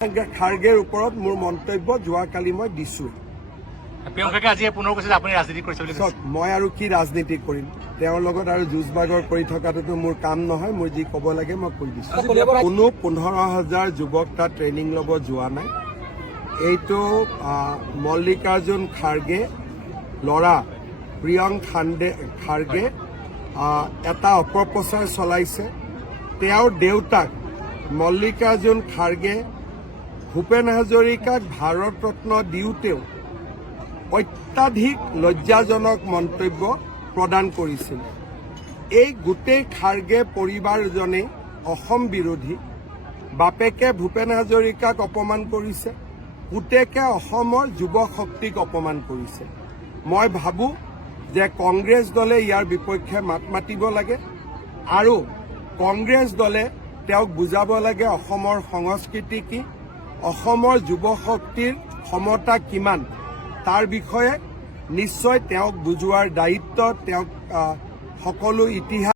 খাৰ্গেৰ ওপৰত মোৰ মন্তব্য যোৱাকালি মই দিছো। মই আৰু কি ৰাজনীতি কৰিম, তেওঁৰ লগত আৰু যুঁজ-বাগৰ কৰি থকাটোতো মোৰ কাম নহয়। মই যি ক'ব লাগে মই কৈ দিছো। কোনো 15,000 যুৱক তাত ট্ৰেইনিং ল'ব যোৱা নাই। এইটো মল্লিকাৰ্জুন খাৰ্গে ল'ৰা প্ৰিয়ংক খাৰ্গে এটা অপপ্ৰচাৰ চলাইছে। তেওঁৰ দেউতাক মল্লিকাৰ্জুন খাৰ্গে ভূপেন হাজৰিকাক ভাৰত ৰত্ন দিওঁতেও অত্যাধিক লজ্জাজনক মন্তব্য প্ৰদান কৰিছিল। এই গোটেই খাৰ্গে পৰিবাৰজনেই অসম বিৰোধী। বাপেকে ভূপেন হাজৰিকাক অপমান কৰিছে, পুতেকে অসমৰ যুৱ শক্তিক অপমান কৰিছে। মই ভাবোঁ যে কংগ্ৰেছ দলে ইয়াৰ বিপক্ষে মাত মাতিব লাগে আৰু কংগ্ৰেছ দলে তেওঁক বুজাব লাগে অসমৰ সংস্কৃতি কি, অসমৰ যুৱ শক্তিৰ ক্ষমতা কিমান, তাৰ বিষয়ে নিশ্চয় তেওঁক বুজোৱাৰ দায়িত্ব, তেওঁক সকলো ইতিহাস